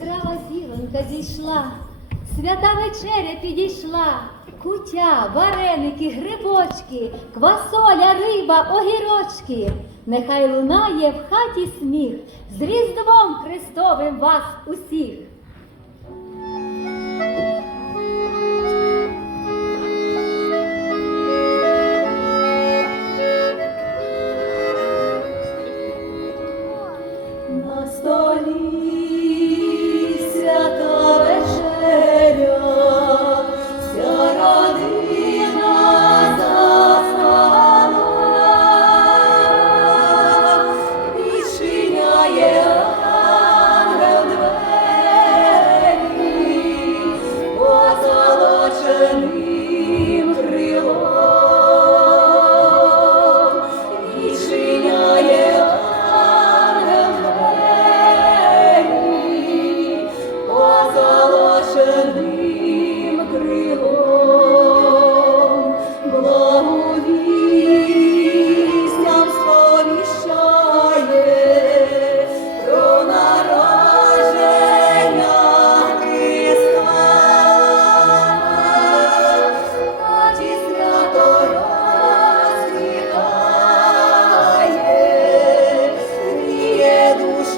яскрава зіронька зійшла, свята вечеря підійшла, кутя, вареники, грибочки, квасоля, риба, огірочки. Нехай лунає в хаті сміх, з Різдвом Христовим вас усіх.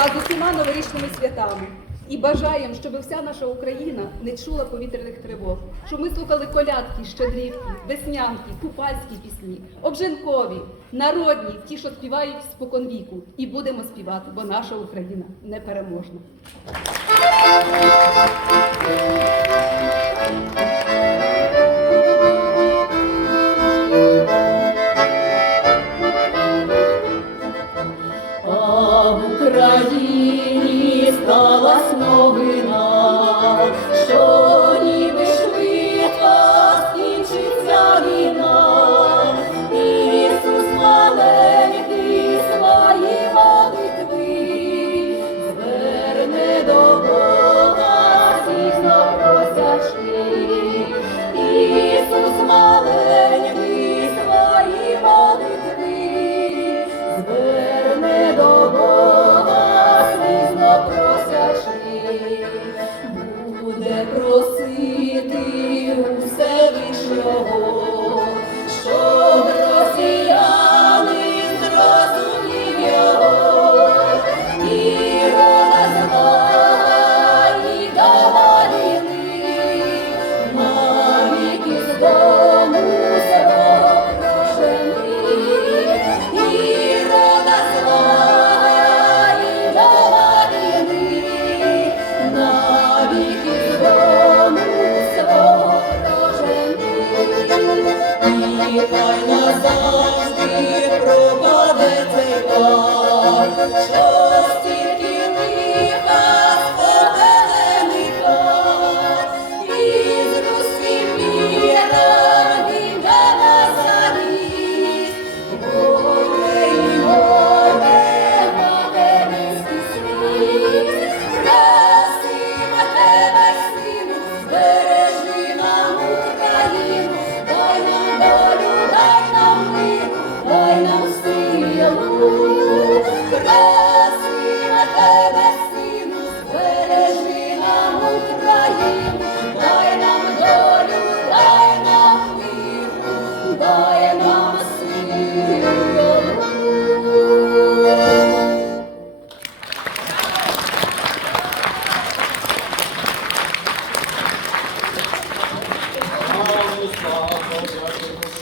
вас усіма новорічними святами і бажаємо, щоб вся наша Україна не чула повітряних тривог, щоб ми слухали колядки, щедрівки, веснянки, купальські пісні, обженкові, народні, ті, що співають споконвіку, і будемо співати, бо наша Україна непереможна. করেছে কর